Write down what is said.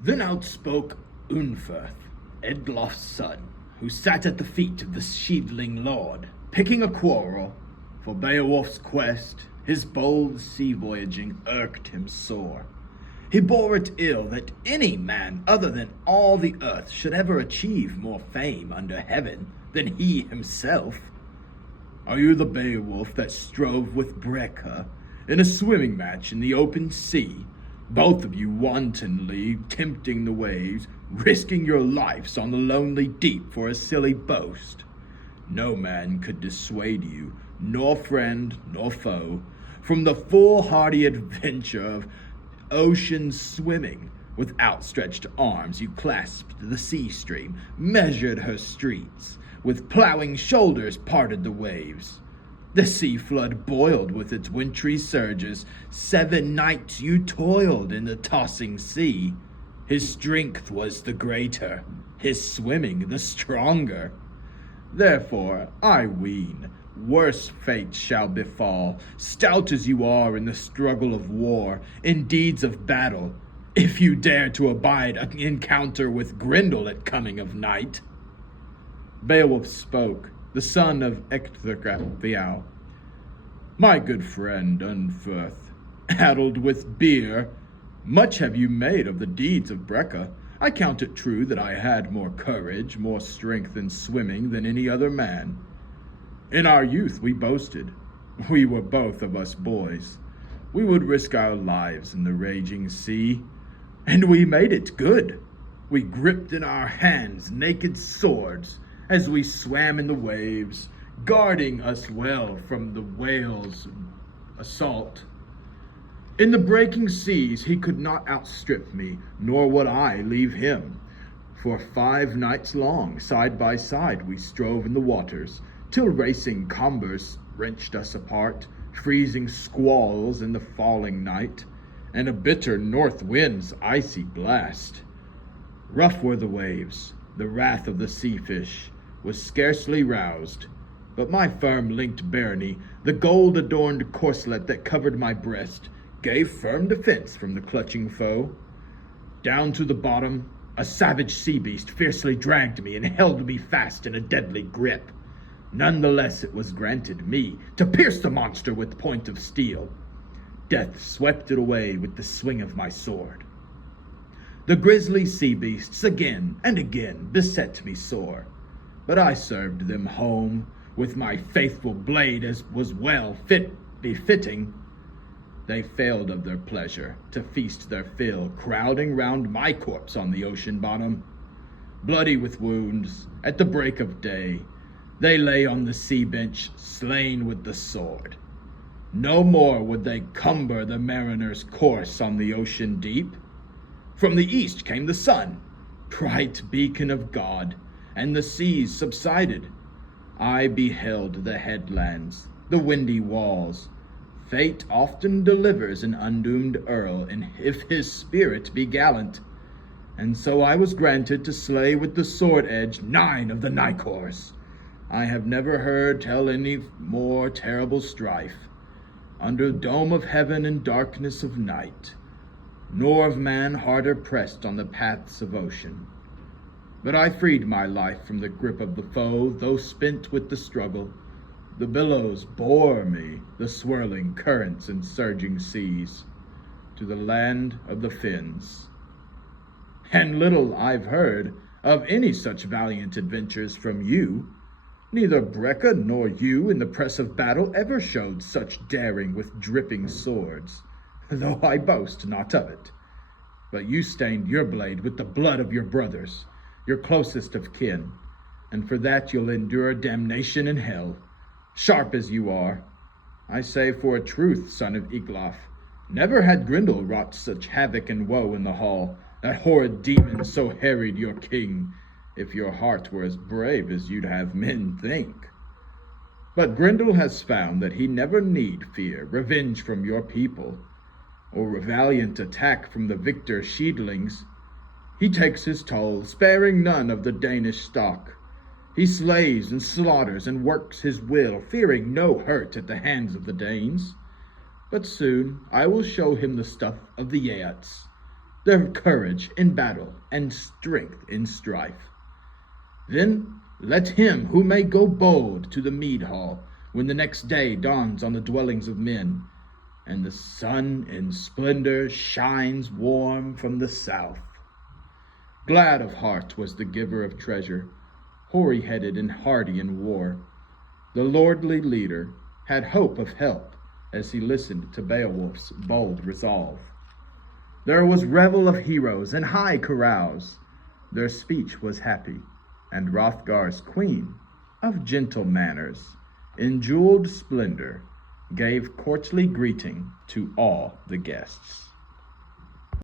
Then out spoke Unferth, Edlof's son, who sat at the feet of the sheedling lord, picking a quarrel, for Beowulf's quest, his bold sea voyaging irked him sore. He bore it ill that any man other than all the earth should ever achieve more fame under heaven than he himself. Are you the Beowulf that strove with Breca in a swimming match in the open sea, both of you wantonly tempting the waves, risking your lives on the lonely deep for a silly boast? No man could dissuade you, nor friend nor foe, from the foolhardy adventure of ocean swimming. With outstretched arms you clasped the sea stream, measured her streets, with plowing shoulders parted the waves. The sea flood boiled with its wintry surges. 7 nights you toiled in the tossing sea. His strength was the greater, his swimming the stronger. Therefore, I ween, worse fate shall befall, stout as you are in the struggle of war, in deeds of battle, if you dare to abide an encounter with Grendel at coming of night. Beowulf spoke, the son of Ecgtheow. My good friend Unferth, addled with beer, much have you made of the deeds of Breca. I count it true that I had more courage, more strength in swimming than any other man. In our youth we boasted, we were both of us boys, we would risk our lives in the raging sea, and we made it good. We gripped in our hands naked swords as we swam in the waves, guarding us well from the whale's assault. In the breaking seas he could not outstrip me, nor would I leave him. For 5 nights long, side by side, we strove in the waters, till racing combers wrenched us apart, freezing squalls in the falling night, and a bitter north wind's icy blast. Rough were the waves, the wrath of the sea fish was scarcely roused, but my firm-linked barony, the gold-adorned corselet that covered my breast, gave firm defense from the clutching foe. Down to the bottom, a savage sea beast fiercely dragged me and held me fast in a deadly grip. None the less it was granted me to pierce the monster with point of steel. Death swept it away with the swing of my sword. The grisly sea beasts again and again beset me sore, but I served them home with my faithful blade as was well befitting. They failed of their pleasure to feast their fill, crowding round my corpse on the ocean bottom. Bloody with wounds, at the break of day, they lay on the sea bench, slain with the sword. No more would they cumber the mariner's course on the ocean deep. From the east came the sun, bright beacon of God, and the seas subsided. I beheld the headlands, the windy walls. Fate often delivers an undoomed earl, and if his spirit be gallant. And so I was granted to slay with the sword edge 9 of the Nicors. I have never heard tell any more terrible strife, under dome of heaven and darkness of night, nor of man harder pressed on the paths of ocean. But I freed my life from the grip of the foe, though spent with the struggle. The billows bore me, the swirling currents and surging seas, to the land of the Finns. And little I've heard of any such valiant adventures from you. Neither Breca nor you in the press of battle ever showed such daring with dripping swords, though I boast not of it. But you stained your blade with the blood of your brothers, your closest of kin, and for that you'll endure damnation in hell. Sharp as you are, I say for a truth, son of Eglaf, never had Grendel wrought such havoc and woe in the hall, that horrid demon so harried your king, if your heart were as brave as you'd have men think. But Grendel has found that he never need fear revenge from your people, or a valiant attack from the victor sheedlings. He takes his toll, sparing none of the Danish stock. He slays and slaughters and works his will, fearing no hurt at the hands of the Danes. But soon I will show him the stuff of the Geats, their courage in battle and strength in strife. Then let him who may go bold to the mead hall when the next day dawns on the dwellings of men, and the sun in splendor shines warm from the south. Glad of heart was the giver of treasure, hoary-headed and hardy in war. The lordly leader had hope of help as he listened to Beowulf's bold resolve. There was revel of heroes and high carouse. Their speech was happy, and Hrothgar's queen, of gentle manners, in jeweled splendor, gave courtly greeting to all the guests.